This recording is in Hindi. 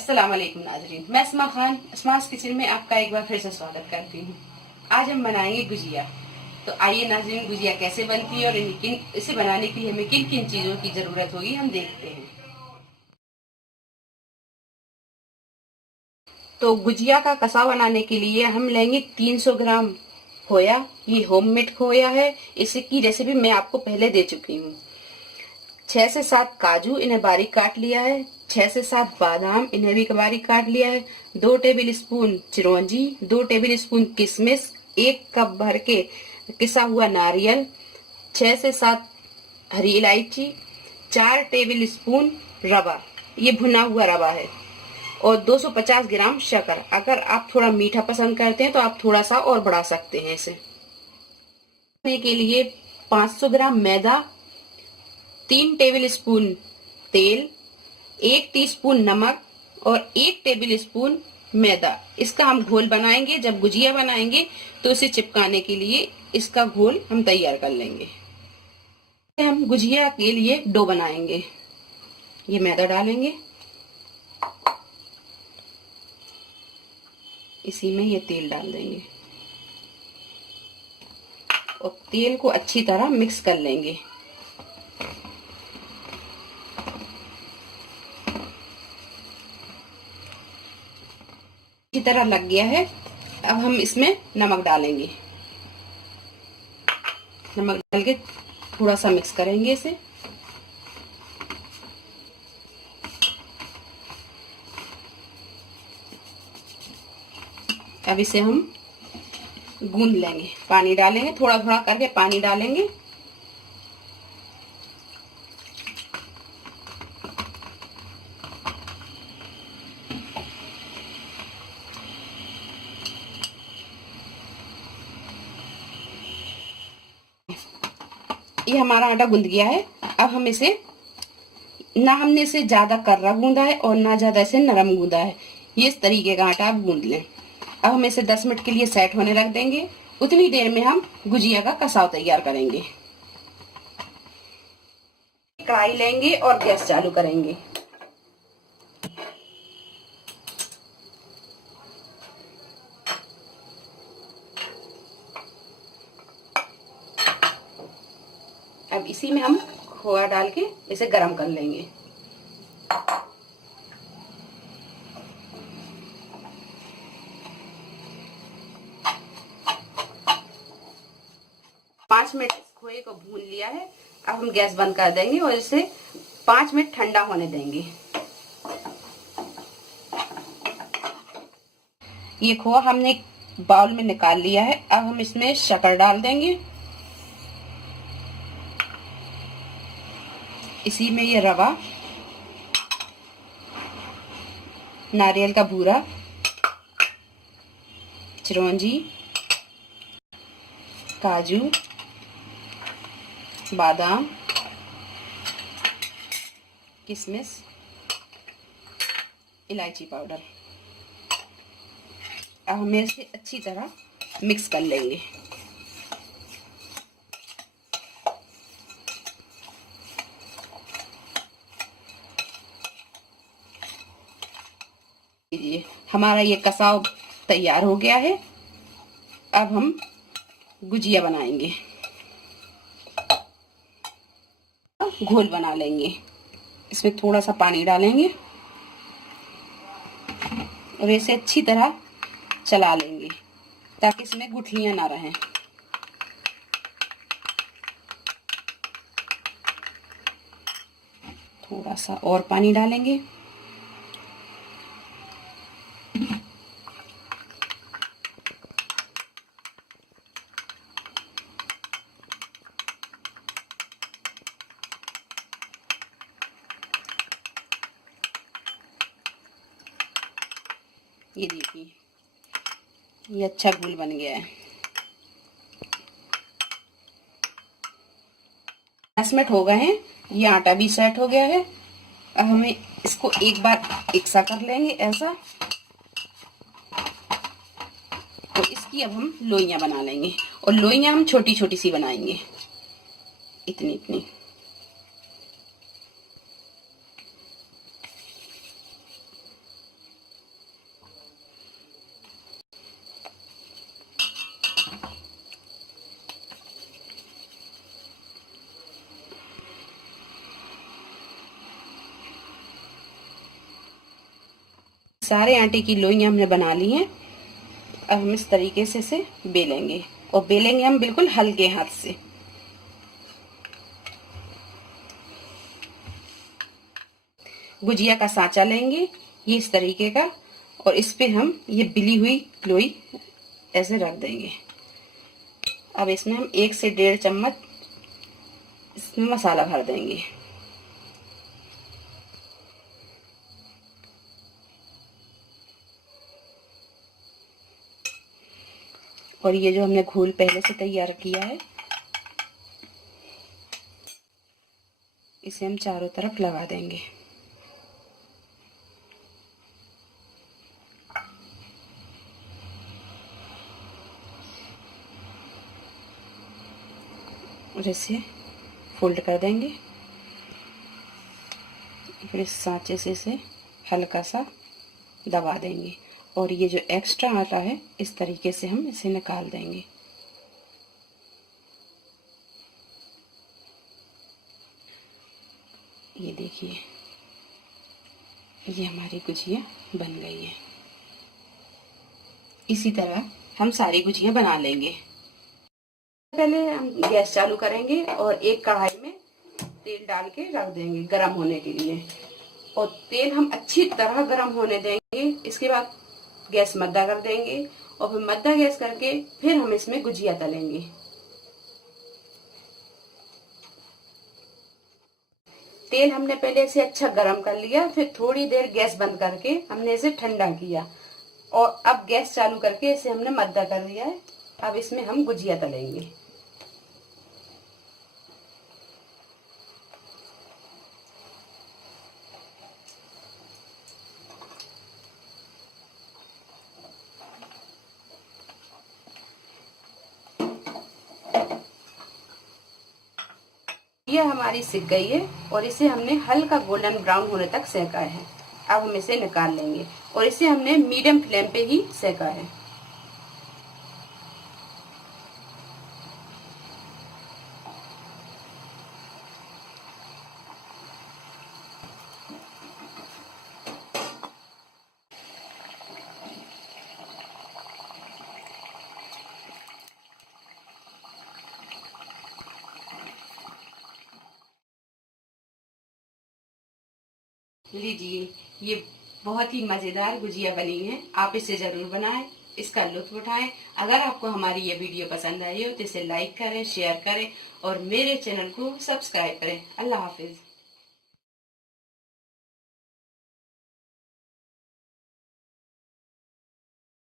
अस्सलाम वालेकुम नाज़रीन, मैं अस्मा खान अस्मास किचन में आपका एक बार फिर से स्वागत करती हूँ। आज हम बनाएंगे गुजिया। तो आइए नाज़रीन, गुजिया कैसे बनती है और इसे बनाने के लिए हमें किन किन चीज़ों की ज़रूरत होगी हम देखते हैं। तो गुजिया का कसा बनाने के लिए हम लेंगे 300 ग्राम खोया। ये होममेड खोया है, इसकी रेसिपी मैं आपको पहले दे चुकी हूँ। 6 से 7 काजू, इन्हें बारीक काट लिया है। 6 से 7 बादाम, इन्हें भी बारीक काट लिया है। 2 टेबल स्पून चिरौंजी, 2 टेबल स्पून किशमिश, 1 कप भर के किसा हुआ नारियल, 6 से 7 हरी इलायची, 4 टेबल स्पून रवा, ये भुना हुआ रवा है, और 250 ग्राम शक्कर। अगर आप थोड़ा मीठा पसंद करते हैं तो आप थोड़ा सा और बढ़ा सकते हैं इसे। के लिए 500 ग्राम मैदा, 3 टेबल स्पून तेल, 1 टीस्पून नमक और 1 टेबल स्पून मैदा। इसका हम घोल बनाएंगे। जब गुजिया बनाएंगे तो इसे चिपकाने के लिए इसका घोल हम तैयार कर लेंगे। हम गुजिया के लिए डो बनाएंगे। ये मैदा डालेंगे, इसी में ये तेल डाल देंगे और तेल को अच्छी तरह मिक्स कर लेंगे। अच्छी तरह लग गया है। अब हम इसमें नमक डालेंगे। नमक डाल के थोड़ा सा मिक्स करेंगे इसे। अब इसे हम गूंद लेंगे। पानी डालेंगे, थोड़ा थोड़ा करके पानी डालेंगे। ये हमारा आटा गूंद गया है। अब हम इसे, ना हमने इसे ज्यादा कर्रा गूंदा है और ना ज्यादा इसे नरम गूंदा है, ये इस तरीके का आटा आप गूंद लें। अब हम इसे 10 मिनट के लिए सेट होने रख देंगे। उतनी देर में हम गुजिया का कसाव तैयार करेंगे। कढ़ाई लेंगे और गैस चालू करेंगे। अब इसी में हम खोया डाल के इसे गरम कर लेंगे। पाँच मिनट खोए को भून लिया है। अब हम गैस बंद कर देंगे और इसे 5 मिनट ठंडा होने देंगे। ये खोआ हमने बाउल में निकाल लिया है। अब हम इसमें शक्कर डाल देंगे। इसी में ये रवा, नारियल का बूरा, चिरौंजी, काजू, बादाम, किशमिश, इलायची पाउडर। अब हम इसे अच्छी तरह मिक्स कर लेंगे। हमारा ये कसाव तैयार हो गया है। अब हम गुजिया बनाएंगे। घोल बना लेंगे। इसमें थोड़ा सा पानी डालेंगे और इसे अच्छी तरह चला लेंगे ताकि इसमें गुठलियां ना रहें। थोड़ा सा और पानी डालेंगे। ये देखिए, ये अच्छा घोल बन गया है। 10 मिनट हो गए हैं। ये आटा भी सेट हो गया है। अब हमें इसको एक बार एकसा कर लेंगे ऐसा। तो इसकी अब हम लोइयां बना लेंगे और लोइयां हम छोटी छोटी सी बनाएंगे, इतनी इतनी। सारे आटे की लोइयां हमने बना ली हैं। अब हम इस तरीके से इसे बेलेंगे, और बेलेंगे हम बिल्कुल हल्के हाथ से। गुजिया का सांचा लेंगे ये इस तरीके का, और इस पे हम ये बिली हुई लोई ऐसे रख देंगे। अब इसमें हम 1 से 1.5 चम्मच इसमें मसाला भर देंगे। और ये जो हमने घोल पहले से तैयार किया है, इसे हम चारों तरफ लगा देंगे। और इसे फोल्ड कर देंगे। फिर इस सांचे से इसे हल्का सा दबा देंगे, और ये जो एक्स्ट्रा आटा है इस तरीके से हम इसे निकाल देंगे। ये देखिए, ये हमारी गुजिया बन गई है। इसी तरह हम सारी गुजिया बना लेंगे। पहले हम गैस चालू करेंगे और एक कढ़ाई में तेल डाल के रख देंगे गरम होने के लिए, और तेल हम अच्छी तरह गरम होने देंगे। इसके बाद गैस मद्दा कर देंगे, और फिर मद्दा गैस करके फिर हम इसमें गुजिया तलेंगे। तेल हमने पहले इसे अच्छा गरम कर लिया, फिर थोड़ी देर गैस बंद करके हमने इसे ठंडा किया, और अब गैस चालू करके इसे हमने मद्दा कर दिया है। अब इसमें हम गुजिया तलेंगे। ये हमारी सिक गई है, और इसे हमने हल्का गोल्डन ब्राउन होने तक सेका है। अब हम इसे निकाल लेंगे, और इसे हमने मीडियम फ्लेम पे ही सेका है। लीजिए, ये बहुत ही मजेदार गुजिया बनी है। आप इसे जरूर बनाएं, इसका लुत्फ उठाएं। अगर आपको हमारी ये वीडियो पसंद आई हो तो इसे लाइक करें, शेयर करें, और मेरे चैनल को सब्सक्राइब करें। अल्लाह हाफिज।